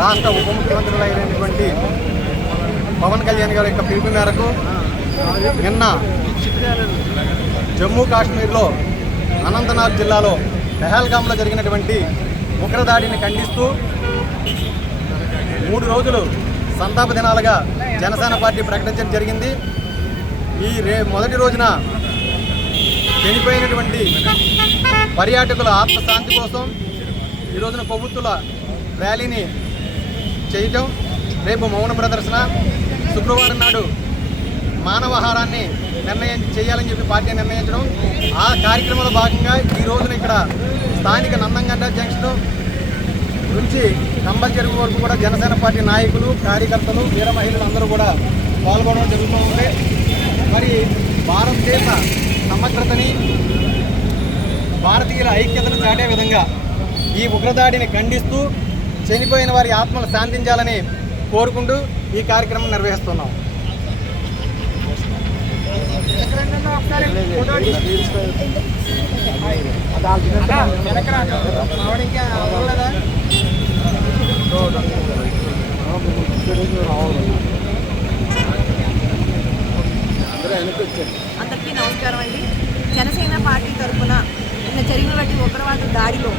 రాష్ట్ర ఉప ముఖ్యమంత్రులు అయినటువంటి పవన్ కళ్యాణ్ గారి యొక్క పిలుపు మేరకు నిన్న జమ్మూ కాశ్మీర్లో అనంతనాగ్ జిల్లాలో పెహల్గాంలో జరిగినటువంటి ఉగ్రదాడిని ఖండిస్తూ 3 రోజులు సంతాప దినాలుగా జనసేన పార్టీ ప్రకటించడం జరిగింది. మొదటి రోజున చనిపోయినటువంటి పర్యాటకుల ఆత్మశాంతి కోసం ఈ రోజున కొవ్వొత్తుల ర్యాలీని చేయటం, రేపు మౌన ప్రదర్శన, శుక్రవారం నాడు మానవహారాన్ని చేయాలని చెప్పి పార్టీ నిర్ణయించడం. ఆ కార్యక్రమంలో భాగంగా ఈ రోజున ఇక్కడ స్థానిక నందంగడ్డ జంక్షన్ నుంచి కంబల్ చెరువు వరకు కూడా జనసేన పార్టీ నాయకులు, కార్యకర్తలు, వీర మహిళలు అందరూ కూడా పాల్గొనడం జరుగుతూ ఉంది. మరి భారతదేశ సమగ్రతని, భారతీయుల ఐక్యతను చాటే విధంగా ఈ ఉగ్రదాడిని ఖండిస్తూ చనిపోయిన వారి ఆత్మలు శాంతించాలని కోరుకుంటూ ఈ కార్యక్రమం నిర్వహిస్తున్నాం. అందరికీ నమస్కారం అండి. జనసేన పార్టీ తరఫున నిన్న జరిగినటువంటి ఉగ్రవాద దాడిలో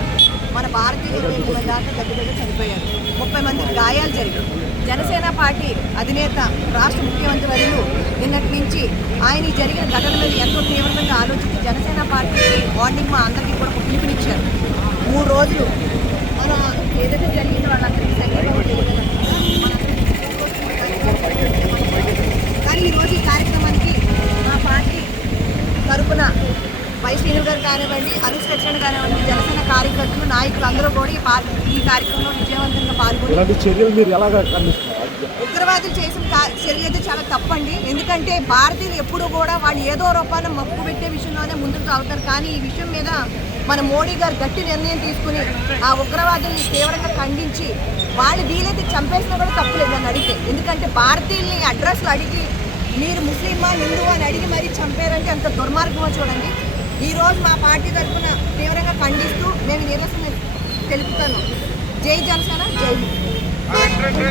మన భారతీయులు 20 మంది దాకా దగ్గర చనిపోయారు, 30 మందికి గాయాలు జరిగాయి. జనసేన పార్టీ అధినేత రాష్ట్ర ముఖ్యమంత్రి వర్యులు నిన్నటి నుంచి ఆయన జరిగిన ఘటన మీద ఎంతో తీవ్రంగా ఆలోచించి జనసేన పార్టీకి వార్నింగ్ మా అందరికీ కూడా పిలుపునిచ్చారు. 3 రోజులు మన ఏదైతే జరిగిందో వాళ్ళందరికీ కానీ ఈరోజు ఈ కార్యక్రమానికి మా పార్టీ తరఫున వై శ్రీను గారు కానివ్వండి, అనుష్ లక్ష్మణ్ కానివ్వండి, జనసేన కార్యకర్తలు, నాయకులు అందరూ కూడా ఈ కార్యక్రమంలో విజయవంతంగా పాల్గొని ఉగ్రవాదులు చేసిన చర్యలు అయితే చాలా తప్పండి. ఎందుకంటే భారతీయులు ఎప్పుడూ కూడా వాళ్ళు ఏదో రూపాన మప్పు పెట్టే విషయంలోనే ముందుకు సాగుతారు. కానీ ఈ విషయం మీద మన మోడీ గారు గట్టి నిర్ణయం తీసుకుని ఆ ఉగ్రవాదుల్ని తీవ్రంగా ఖండించి వాళ్ళు వీలైతే చంపేసినా కూడా తప్పులేదు అని అడిగితే. ఎందుకంటే భారతీయుల్ని అడ్రస్లు అడిగి మీరు ముస్లిమా, హిందువా అని అడిగి మరీ చంపారంటే అంత దుర్మార్గమో చూడండి. ఈరోజు మా పార్టీ తరఫున తీవ్రంగా ఖండిస్తూ మేము నిరసన తెలుపుతాను. జై జనసేన, జై హింద్.